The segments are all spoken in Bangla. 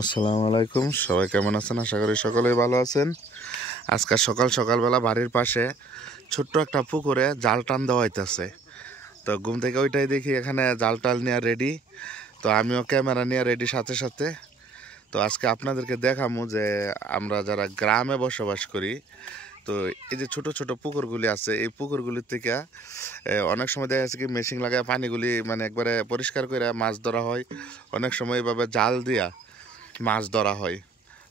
আসসালামু আলাইকুম, সবাই কেমন আছেন? আশা করি সকলেই ভালো আছেন। আজকে সকালবেলা বাড়ির পাশে ছোট্ট একটা পুকুরে জাল টান দেওয়া হইতেছে। তো ঘুম থেকে ওইটাই দেখি এখানে জাল টাল নিয়ে রেডি। তো আমিও ক্যামেরা নিয়ে রেডি সাথে সাথে। তো আজকে আপনাদেরকে দেখামু যে আমরা যারা গ্রামে বসবাস করি, তো এই যে ছোট ছোট পুকুরগুলি আছে, এই পুকুরগুলির থেকে অনেক সময় দেখা যাচ্ছে কি মেশিন লাগায় পানিগুলি মানে একবারে পরিষ্কার করে মাছ ধরা হয়। অনেক সময় এইভাবে জাল দিয়া মাছ ধরা হয়।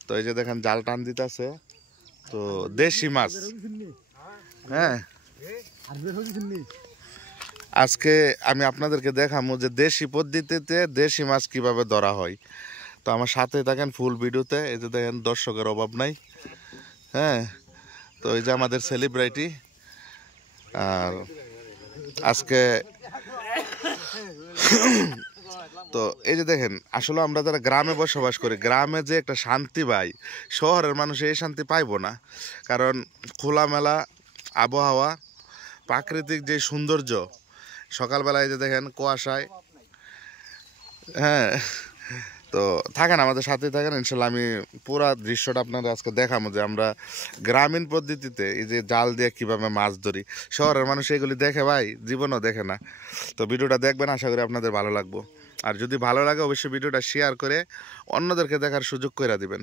তো এই যে দেখেন জাল টান দিতেছে, তো দেশি মাছ। হ্যাঁ, আজকে আমি আপনাদেরকে দেখাবো যে দেশি পদ্ধতিতে দেশি মাছ কিভাবে ধরা হয়। তো আমার সাথে থাকেন ফুল ভিডিওতে। এই যে দেখেন দর্শকের অভাব নাই। হ্যাঁ, তো এই যে আমাদের সেলিব্রিটি। আর আজকে তো এই যে দেখেন, আসলে আমরা যারা গ্রামে বসবাস করি, গ্রামে যে একটা শান্তি পাই, শহরের মানুষ এই শান্তি পাইবো না। কারণ খোলামেলা আবহাওয়া, প্রাকৃতিক যে সৌন্দর্য, সকালবেলায় যে দেখেন কুয়াশায়। হ্যাঁ, তো থাকেন আমাদের সাথেই থাকেন, ইনশাল্লাহ আমি পুরা দৃশ্যটা আপনাদের আজকে দেখাবো যে আমরা গ্রামীণ পদ্ধতিতে এই যে জাল দিয়ে কীভাবে মাছ ধরি। শহরের মানুষ এগুলি দেখে ভাই, জীবনও দেখে না। তো ভিডিওটা দেখবেন, আশা করি আপনাদের ভালো লাগবে। আর যদি ভালো লাগে অবশ্যই ভিডিওটা শেয়ার করে অন্যদেরকে দেখার সুযোগ করে দিবেন।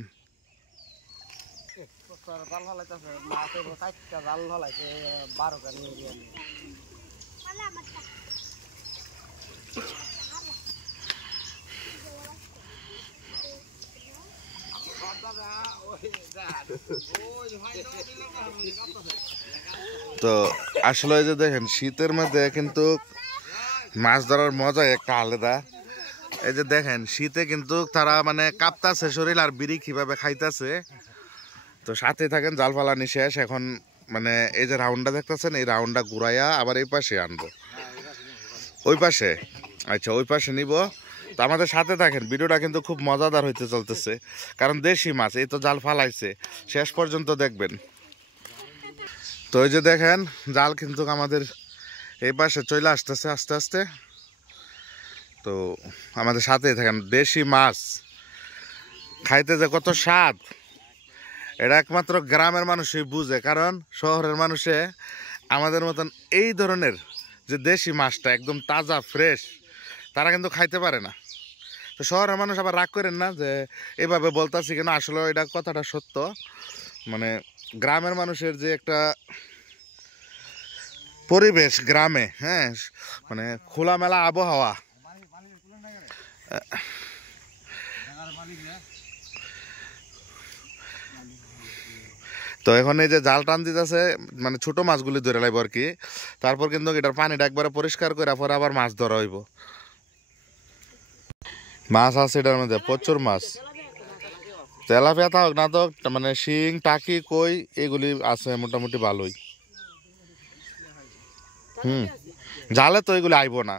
তো আসলে এই যে দেখেন, শীতের মধ্যে কিন্তু মাছ ধরার মজা একটা আলাদা। এই যে দেখেন শীতে কিন্তু তারা মানে কাঁপতাছে শরীর, আর বিড়ি কিভাবে খাইতেছে। তো সাথে থাকেন, জাল ফালানি শেষ এখন। মানে এই যে রাউন্ডটা দেখতেছেন, এই রাউন্ডটা ঘুরাইয়া আবার এই পাশে আনবো, ওই পাশে। আচ্ছা, ওই পাশে নিব। তো আমাদের সাথে থাকেন, ভিডিওটা কিন্তু খুব মজাদার হইতে চলতেছে। কারণ দেশি মাছ, এই তো জাল ফালাইছে, শেষ পর্যন্ত দেখবেন। তো এই যে দেখেন জাল কিন্তু আমাদের এই পাশে চলে আসতেছে আস্তে আস্তে। তো আমাদের সাথেই থাকেন। দেশি মাছ খাইতে যে কত স্বাদ, এটা একমাত্র গ্রামের মানুষই বুঝে। কারণ শহরের মানুষে আমাদের মতন এই ধরনের যে দেশি মাছটা একদম তাজা ফ্রেশ, তারা কিন্তু খাইতে পারে না। তো শহরের মানুষ আবার রাগ করেন না যে এইভাবে বলতাছি কেন, আসলে এটা কথাটা সত্য। মানে গ্রামের মানুষের যে একটা পরিবেশ গ্রামে, হ্যাঁ, মানে খোলামেলা আবহাওয়া। তো এখন এই যে জাল টান দিতেছে, মানে ছোট মাছগুলি ধরে লাইব আর কি। তারপর কিন্তু এটার পানিটা একবারে পরিষ্কার করে পরে আবার মাছ ধরা হইব। মাছ আছে এটার মধ্যে প্রচুর মাছ, তেলাপিয়া থাক না তো, মানে শিং টাকি কই এগুলি আছে মোটামুটি ভালোই। জালে তো এগুলি আইব না।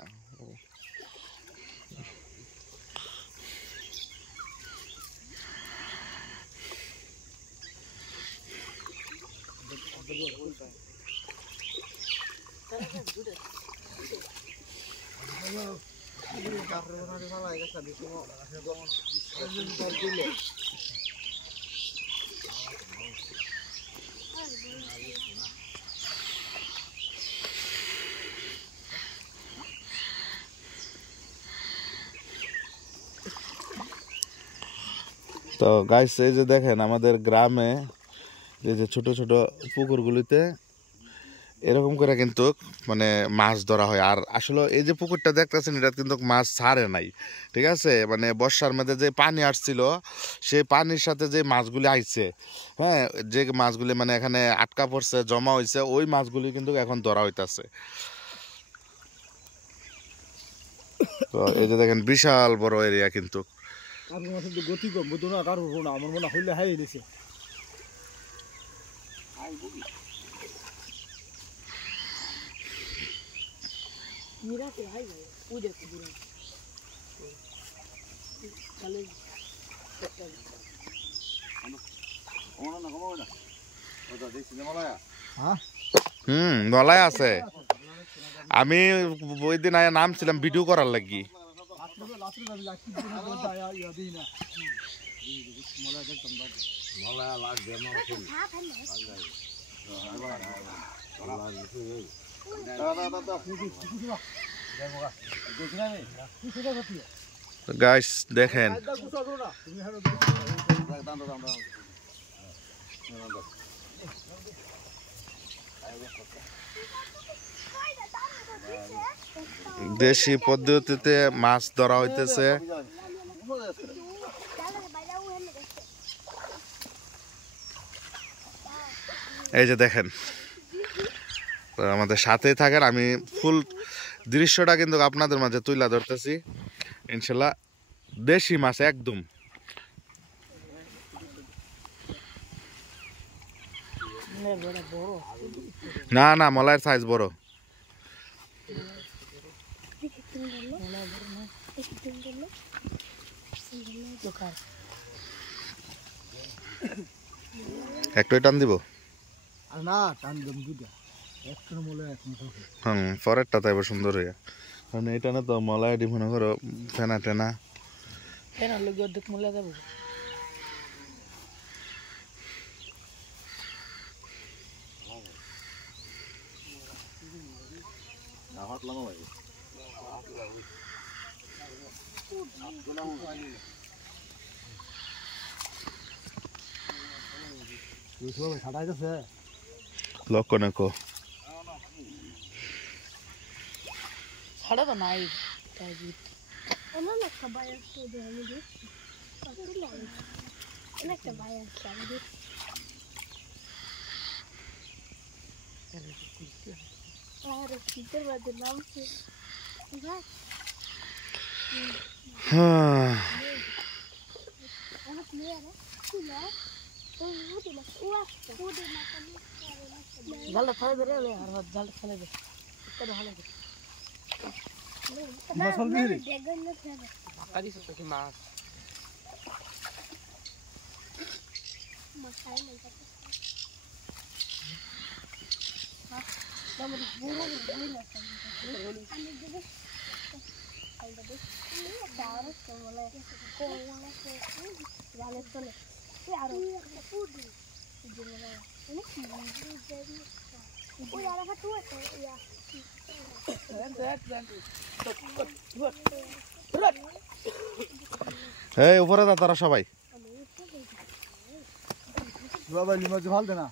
তো গাইস, এই যে দেখেন আমাদের গ্রামে এই যে ছোট ছোট পুকুরগুলিতে এরকম করে কিন্তু মানে মাছ ধরা হয়। আর আসলে এই যে পুকুরটা দেখতেছেন, এটা কিন্তু মাছ ছাড়ে নাই, ঠিক আছে। মানে বর্ষার মধ্যে যে পানি আসছিল, সেই পানির সাথে যে মাছগুলি আইছে, হ্যাঁ, যে মাছগুলি মানে এখানে আটকা পড়ছে, জমা হয়েছে, ওই মাছগুলি কিন্তু এখন ধরা হইতাছে। তো এই যে দেখেন বিশাল বড় এরিয়া কিন্তু। গতি কম বুঝো না, কারো না আমার মনে হইলে হাই দিছে। নলাই আছে। আমি ওই দিন নামছিলাম ভিডিও করার লাগি। লাস্টে যাবি লাস্টে দিন যায় ইয়া দিই না মলা দেখতাম বাদ মলা লাগবে মলা ফুল গাইস দেখেন দেশি পদ্ধতিতে মাছ ধরা হইতেছে এই যে দেখেন আমাদের সাথেই থাকেন আমি ফুল দৃশ্যটা কিন্তু আপনাদের মাঝে তুলে ধরতেছি ইনশাল্লাহ দেশি মাছ একদম না না মলাইয়ের সাইজ বড় একটু টান দিব না টান দম দুটা একটা মলে এক মুঠো পরেরটা তো এবার সুন্দর হয়ে কারণ এটা না তো মলাই ডি মনে করো ফেনা টেনা ফেনা লোক অর্ধেক মূল্য দেবো লক্ষ নাকো ছাড়া তো নাই জালটা ফেলে দে রে আর জালটা ফেলে দে এটা ভালো করে মাছ হলবি রে আকারি তো কি মাছ এই উপরে যা তারা সবাই বাবা লিমা ভাল দে না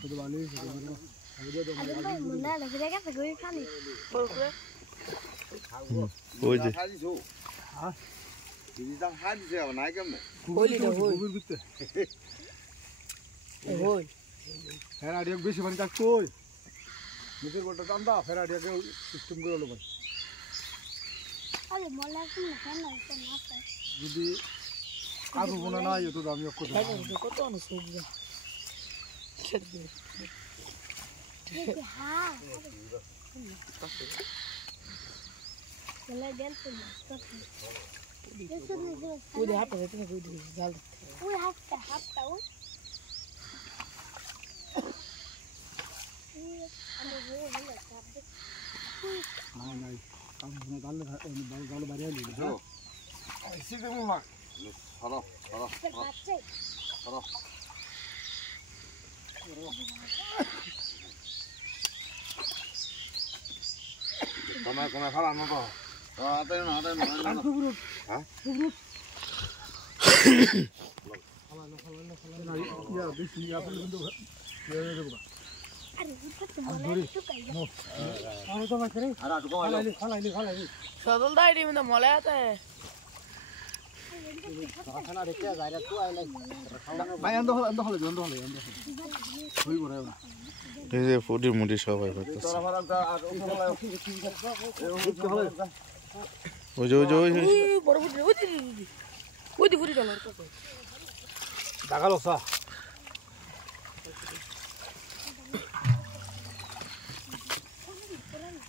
শুধু ভালো ওই যে ফেরাডিয়া বেশি পানি থাক কই নিজের বলটা টান্দা ফেরাডিয়াকে সিস্টেম করে হলো যদি কারো বোনা নাই তো আমি কত সবজি udah apa itu aku udah jalan নাই কাম বোনা তাহলে ভালো বাড়ি আলি Kome fala no to. Ada no. Hah? Ya, beshi ya pun itu. Ya. Ano to makere? Ara to khala. sadul dai di minta mole ata hai খানা দেখতে যাইরা তো আইলাই ভাই আন্দো হলো হই করে না এই যে ফুটি মুটি সবাই করতেছে ওই যে বড় ফুটি ওই ফুটি ডলার কত দাগালো সা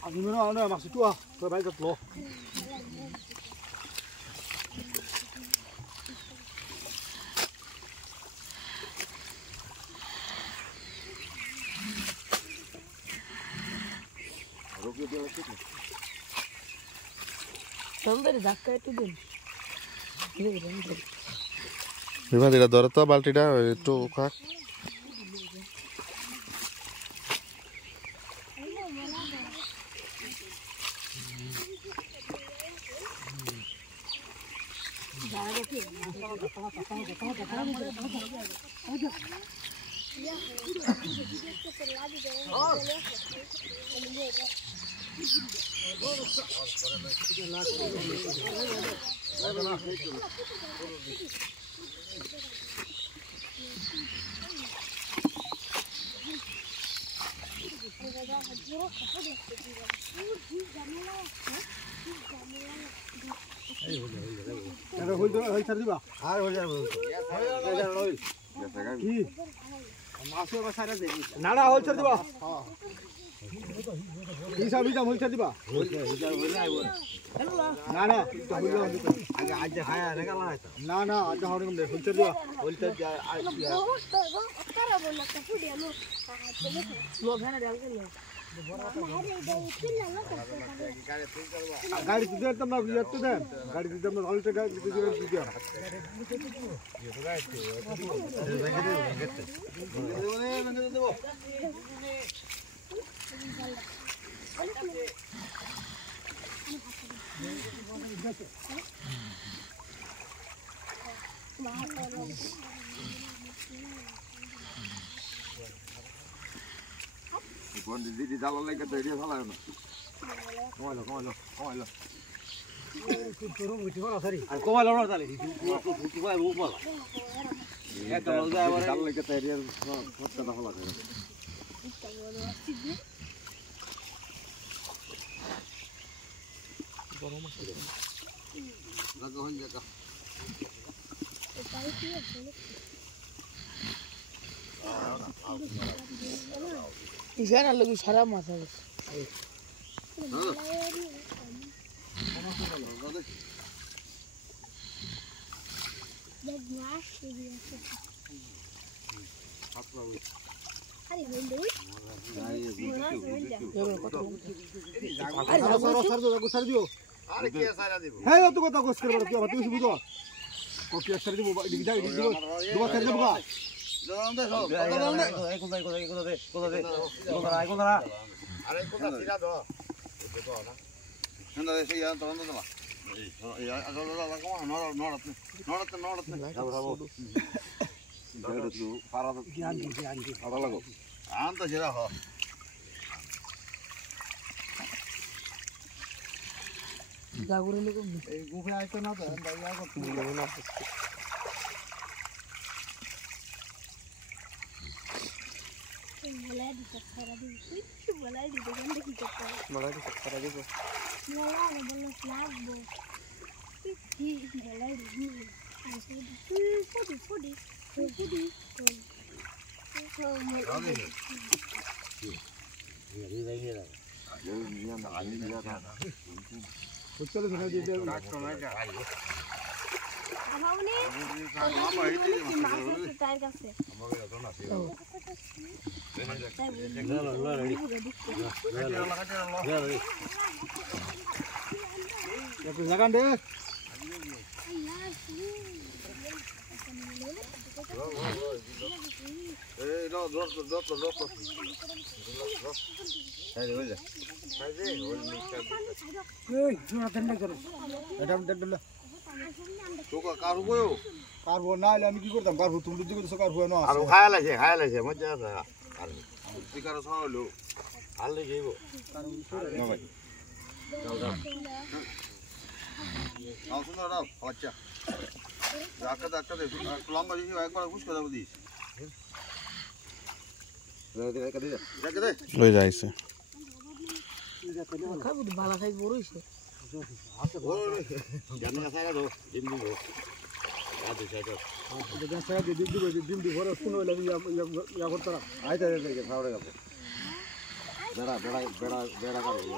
আমি মনে হয় না মাছ টুয়া তো ভাই যত লো সুন্দর ধাক্কা একটু দিন বিভাদ এটা ধরে তো বালতিটা একটু খাক নাড়া হল ছেড়ে দিবা হিসাব হিসাব হল ছেড়ে দিবা না না আগে আজ খায়া রেগা লাগাইতা না না আজ হরে কম দে হল ছেড়ে দিবা হল ছেড়ে যা গাড়ি দিতে তোমরা ইয়াতে দেন গাড়ি দিতে আমরা হল ছেড়ে গাড়ি দিতে দিও কোন দিদি জাল লাগে তো এরিয়া ভালো না কমাইলো আর কমাইলো না তাহলে তুই কই উপর এটা লজা আবার জাল লাগে তো এরিয়া ফটটা ভালো লাগে গরম আছে লাগা হল জায়গা ইসান আর লগি সারা মাথা গেছে কারবো না আমি কি করতাম কারবো তুমি দিকে তো কারবো না আর খায়া লাইছে মজা আছে আর শিকার সরলো আলে যাইবো না ভাই যাও যাও আও শুনো দাও আচ্ছা ডাক্তার দে লম্বা দিছি একবার ঘুষ করে দাও দিস লই যাইছে খাবো ভালো খাই বড় হইছে জানি না সারা দাও ডিম দিব আদে সাইডে এটা সাইডে ডিম দিব বড় শুনো লাগি ইয়া করতারা আইতা দেখে ফাওড়ে গেল বেড়া কাটবো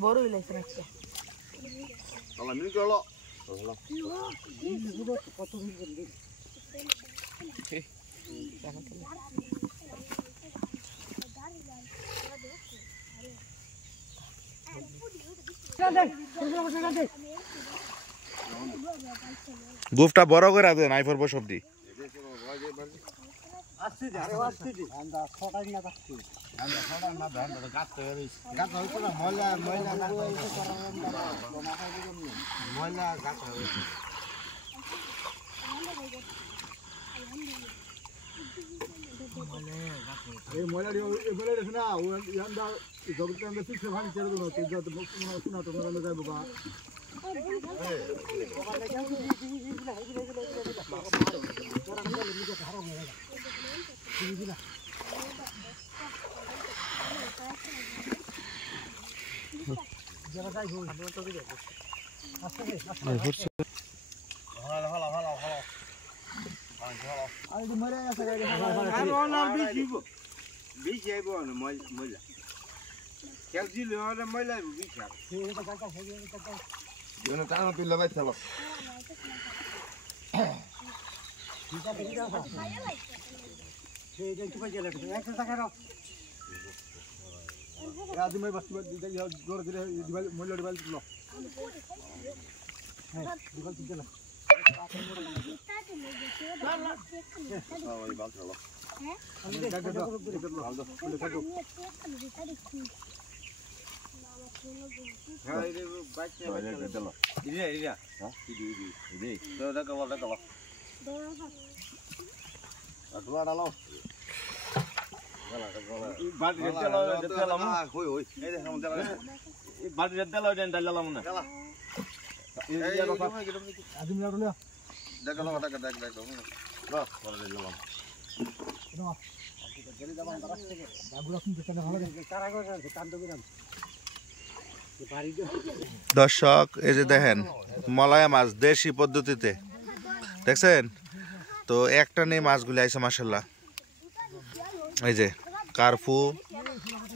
বড় হইলাইছে নাকি গুফটা বড় করে দেন আই ফরব সবজি এই ময়লাটি বলে রেখে না ও ইয়ান্দা জগতে আমরা শিখে ভাঙি ছেড়ে দেবো তো যত শোনা তো আমরা যাইবো বা দর্শক এই যে দেখেন মলায়া মাছ দেশি পদ্ধতিতে দেখছেন তো একটা নেই মাছগুলি আইসে মাশাল্লাহ এই যে কার্পু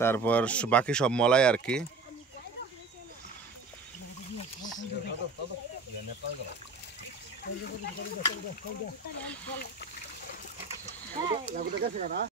তারপর বাকি সব মলাই আর কি